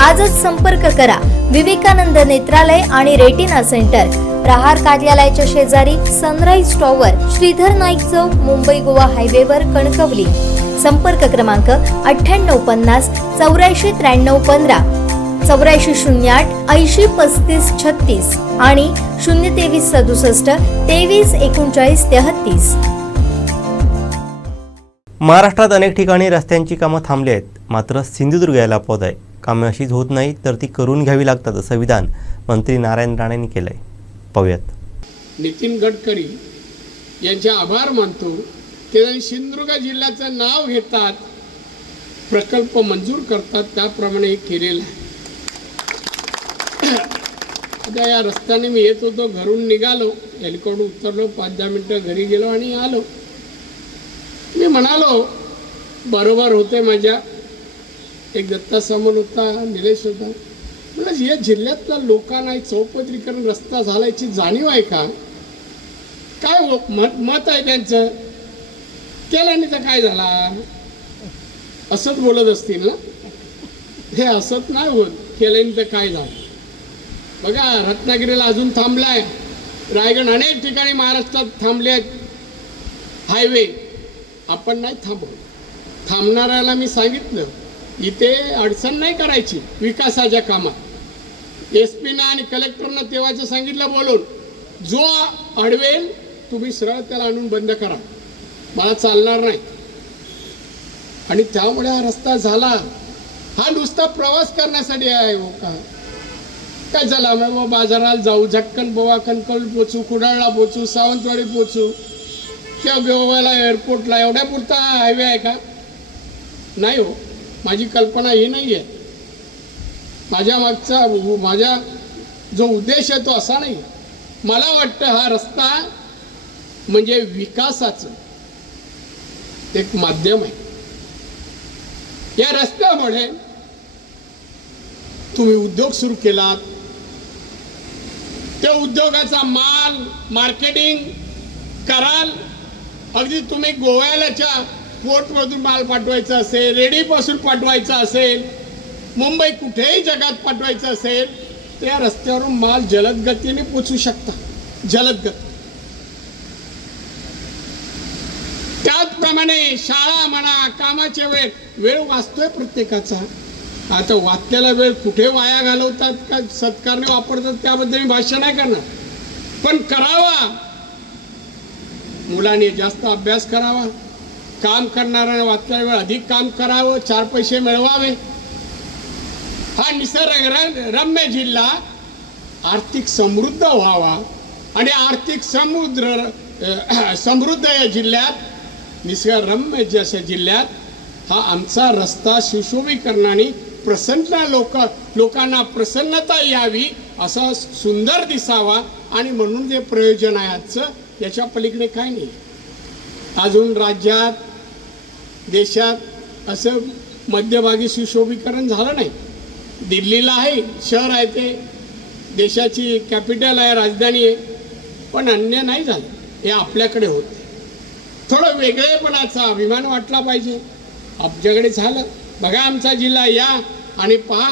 आजच संपर्क करा. विवेकानंद नेत्रालय आणि रेटिना सेंटर. प्रहार कार्यालयाच्या शेजारी सनराईज टॉवर श्रीधर नाईक चौक मुंबई गोवा हायवेवर कणकवली. संपर्क क्रमांक अठ्ठ्याण्णव पन्नास चौऱ्याऐंशी त्र्याण्णव पंधरा. चौऱ्याऐंशी शून्य आठ ऐंशी पस्तीस छत्तीस आणि शून्य तेवीस सदुसष्ट तेवीस एकोणचाळीस तेहत्तीस महाराष्ट्रात अनेक ठिकाणी रस्त्यांची कामं थांबली आहेत. मात्र सिंधुदुर्ग याला अपवाद आहे. कामे अशीच होत नाही तर ती करून घ्यावी लागतात असं विधान मंत्री नारायण राणेंनी केलं आहे पाहूयात. नितीन गडकरी यांचे आभार मानतो. ते सिंधुदुर्ग जिल्ह्याचं नाव घेतात प्रकल्प मंजूर करतात त्याप्रमाणे केलेलं आहे. आता या रस्त्याने मी येत होतो घरून निघालो हेलिकॉप्टर उतरलो पाच दहा मिनटं घरी गेलो आणि आलो. मी म्हणालो बरोबर होते माझ्या एक दत्ता समोर होता निलेश होता. म्हणजे या जिल्ह्यातल्या लोकांना चौपत्रीकरण चौपदरीकरण रस्ता झाल्याची जाणीव आहे का? काय हो- मत मत आहे त्यांचं? केल्याने तर काय झाला? असंच बोलत असतील ना? हे असंच नाही होत. केल्याने तर काय झालं? बघा रत्नागिरीला अजून थांबलाय. रायगड अनेक ठिकाणी महाराष्ट्रात थांबले आहेत. हायवे. आपण नाही थांबवलं थांबणाऱ्याला मी सांगितलं. इथे अडचण नाही करायची विकासाच्या कामात. एस पीनं आणि कलेक्टरनं तेव्हाचं सांगितलं बोलून जो अडवेल तुम्ही सरळ त्याला आणून बंद करा. मला चालणार नाही. आणि त्यामुळे हा रस्ता झाला. हा नुसता प्रवास करण्यासाठी आहे हो का? काय झाला? मग बाजाराला जाऊ झटकन बोवा कणकवली पोचू कुडाळला पोचू सावंतवाडी पोचू. किंवा गोव्याला एअरपोर्टला एवढ्या पुरता हायवे आहे का? नाही हो. माझी कल्पना ही नाही आहे माझ्या मागचा माझ्या जो उद्देश आहे तो असा नाही मला वाटतं हा रस्ता म्हणजे विकासाचं एक माध्यम आहे. या रस्त्यामुळे तुम्ही उद्योग सुरू केलात. त्या उद्योगाचा माल मार्केटिंग कराल. अगदी तुम्ही गोव्यालाच्या पोर्टमधून माल पाठवायचा असेल रेडीपासून पाठवायचा असेल मुंबई कुठेही जगात पाठवायचं असेल त्या रस्त्यावरून माल जलद गतीने पोचू शकता. जलद गती. त्याचप्रमाणे शाळा म्हणा कामाचे वेळ वेळ वाचतोय प्रत्येकाचा. आता वाचलेला वेळ कुठे वाया घालवतात का सत्कारने वापरतात त्याबद्दल मी भाष्य नाही करणार. पण करावा. मुलांनी जास्त अभ्यास करावा. काम करणाऱ्या वाचल्यावर वेळ अधिक काम करावं चार पैसे मिळवावे. हा निसर्ग रम्य जिल्हा आर्थिक समृद्ध व्हावा आणि आर्थिक समुद्र समृद्ध या जिल्ह्यात निसर्गरम्य जशा जिल्ह्यात हा आमचा रस्ता सुशोभीकरणाने प्रसन्न लोक लोकांना प्रसन्नता यावी असा सुंदर दिसावा आणि म्हणून जे प्रयोजन आहे आजचं याच्या पलीकडे काय नाही. अजून राज्यात देशात असं मध्यभागी सुशोभीकरण झालं नाही. दिल्लीला आहे शहर आहे ते देशाची कॅपिटल आहे राजधानी आहे पण अन्य नाही झालं. हे आपल्याकडे होते. थोडं वेगळेपणाचा अभिमान वाटला पाहिजे. आमच्याकडे झालं. बघा आमचा जिल्हा या आणि पहा.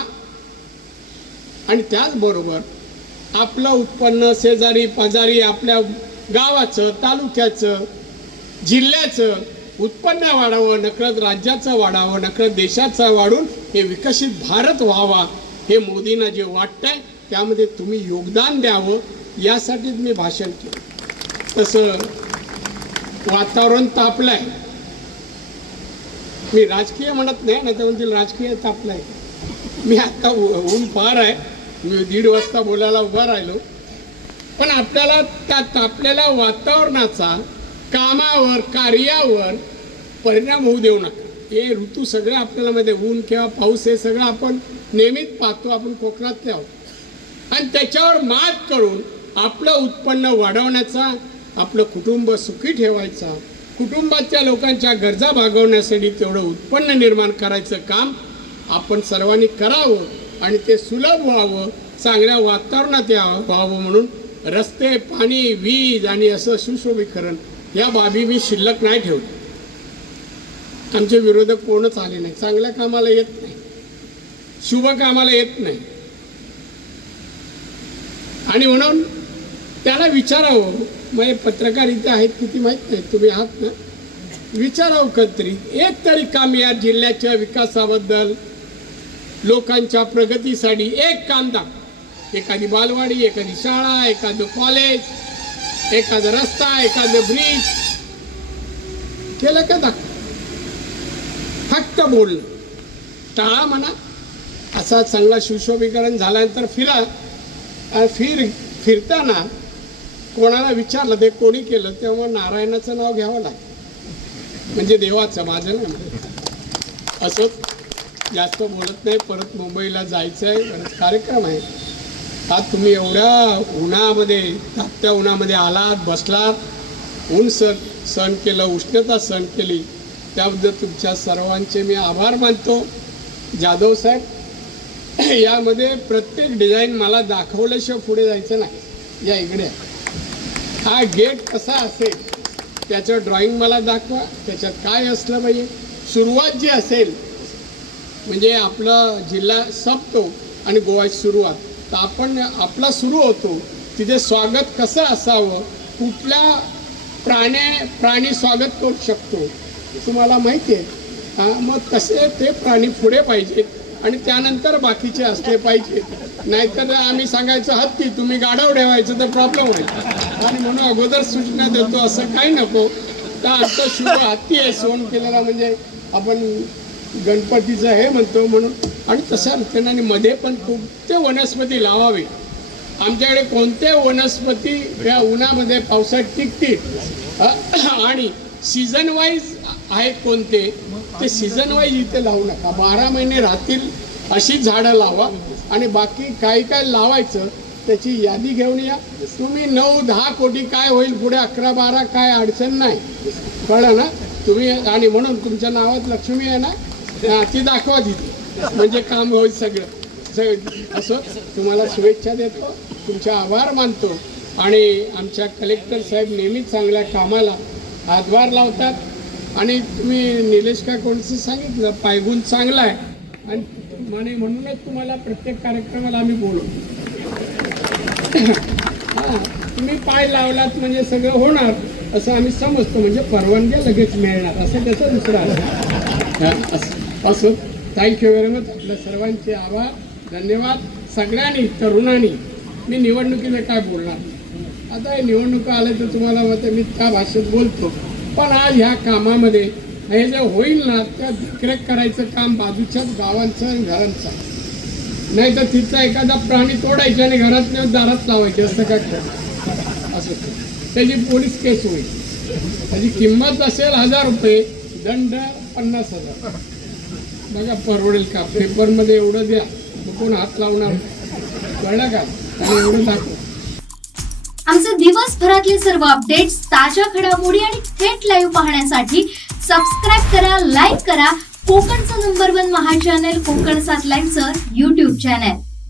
आणि त्याचबरोबर आपलं उत्पन्न शेजारी पाजारी आपल्या गावाचं तालुक्याचं जिल्ह्याचं उत्पन्न वाढावं नकळत राज्याचं वाढावं नकळत देशाचं वाढून हे विकसित भारत व्हावा हे मोदींना जे वाटतंय त्यामध्ये तुम्ही योगदान द्यावं यासाठीच मी भाषण केलं. तसं वातावरण तापलंय. मी राजकीय म्हणत नाही नाही तर म्हणतील राजकीय तापलंय. मी आत्ता ऊन फार आहे. मी दीड वाजता बोलायला उभा राहिलो. पण आपल्याला त्या तापलेल्या वातावरणाचा कामावर कार्यावर परिणाम होऊ देऊ नका. हे ऋतू सगळे आपल्याला मध्ये ऊन किंवा पाऊस हे सगळं आपण नेहमीच पाहतो आपण कोकणातले आहोत. आणि त्याच्यावर मात करून आपलं उत्पन्न वाढवण्याचा आपलं कुटुंब सुखी ठेवायचा कुटुंबाच्या लोकांच्या गरजा भागवण्यासाठी तेवढं उत्पन्न निर्माण करायचं काम आपण सर्वांनी करावं आणि ते सुलभ व्हावं चांगल्या वातावरणात यावं व्हावं म्हणून रस्ते पाणी वीज आणि असं सुशोभीकरण या बाबी मी शिल्लक नाही ठेवली. आमचे विरोधक कोणच आले नाही. चांगल्या कामाला येत नाही. शुभ कामाला येत नाही. आणि म्हणून त्याला विचारावं. म्हणजे पत्रकार इथे आहेत किती माहीत नाही. तुम्ही आहात ना? विचारावं कधीतरी. एक तरी काम या जिल्ह्याच्या विकासाबद्दल लोकांच्या प्रगतीसाठी एक काम दाख एखादी बालवाडी एखादी शाळा एखादं कॉलेज एखादा रस्ता एखादं ब्रिज केलं का दाख फक्त बोलणं टाळा म्हणा. असा चांगला शिवशोभीकरण झाल्यानंतर फिरा. आणि फिर फिरताना कोणाला विचारलं ते कोणी केलं तेव्हा नारायणाचं नाव घ्यावं लागतं. म्हणजे देवाचं माझं नाही असं जास्त बोलत नाही. परत मुंबईला जायचं आहे कार्यक्रम आहे. आज तुम्ही एवढ्या उन्हामध्ये तापत्या उन्हामध्ये आलात बसलात ऊन सण सहन केलं उष्णता सहन केली त्याबद्दल तुमच्या सर्वांचे मी आभार मानतो. जाधव साहेब यामध्ये प्रत्येक डिझाईन मला दाखवल्याशिवाय पुढे जायचं नाही. या इकडे. हा गेट कसा असेल त्याचं ड्रॉइंग मला दाखवा. त्याच्यात काय असलं पाहिजे? सुरुवात जी असेल म्हणजे आपलं जिल्हा संपतो आणि गोवाची सुरुवात. तर आपण आपला सुरू होतो. तिथे स्वागत कसं असावं? कुठल्या प्राण्या प्राणी स्वागत करू शकतो? तुम्हाला माहिती आहे. हां मग तसे ते प्राणी पुढे पाहिजेत आणि त्यानंतर बाकीचे असले पाहिजेत नाहीतर आम्ही सांगायचं हत्ती तुम्ही गाढव ठेवायचं तर प्रॉब्लेम होईल. आणि म्हणून अगोदर सूचना देतो असं काही नको. तर आमचं शुभ हत्ती आहे सोन केलेला म्हणजे आपण गणपतीचं हे म्हणतो म्हणून. आणि तशा रीतीने मध्ये पण कोणते वनस्पती लावावी. आमच्याकडे कोणते वनस्पती या उन्हामध्ये पावसात टिकतील. आणि सीझन वाईज आहेत कोणते ते सीझन वाईज इथे लावू नका. बारा महिने राहतील अशी झाडं लावा. आणि बाकी काय काय लावायचं त्याची यादी घेऊन या. तुम्ही नऊ दहा कोटी काय होईल पुढे अकरा बारा काय अडचण नाही. कळलं ना? तुम्ही आणि म्हणून तुमच्या नावात लक्ष्मी आहे ना? हा, ती दाखवा तिथे. म्हणजे काम होईल सगळं. सगळं. असं तुम्हाला शुभेच्छा देतो. तुमचे आभार मानतो. आणि आमच्या कलेक्टर साहेब नेहमीच चांगल्या कामाला हातभार लावतात. आणि तुम्ही निलेश का कोणशी सांगितलं? पायगुण चांगला आहे. आणि आणि म्हणूनच तुम्हाला प्रत्येक कार्यक्रमाला आम्ही बोलवतो. हां तुम्ही पाय लावलात म्हणजे सगळं होणार असं आम्ही समजतो. म्हणजे परवानग्या लगेच मिळणार. असं कसं दुसरं असं. असं थँक्यू व्हेरी मच आपल्या सर्वांचे आभार धन्यवाद. सगळ्यांनी तरुणांनी मी निवडणुकीला काय बोलणार? आता हे निवडणुका आल्या तर तुम्हाला मग मी त्या भाषेत बोलतो. पण आज ह्या कामामध्ये हे जे होईल ना त्या देखरेख करायचं काम बाजूच्याच गावांचं आणि घरांचं. नाही तर तिथला एखादा प्राणी तोडायचा आणि घरात नेऊन दारात लावायचे असं काय असं त्याची पोलीस केस होईल. त्याची किंमत असेल हजार रुपये दंड पन्नास हजार. बघा परवडेल का? पेपरमध्ये एवढं द्या मग कोण हात लावणार? कळलं का? आणि एवढं दाखव. आमचे दिवसभरातले सर्व अपडेट्स ताज्या घडामोडी आणि थेट लाईव्ह पाहण्यासाठी सबस्क्राईब करा लाईक करा. कोकणचं नंबर वन महा चॅनल कोकण सात लाईनचं युट्यूब चॅनल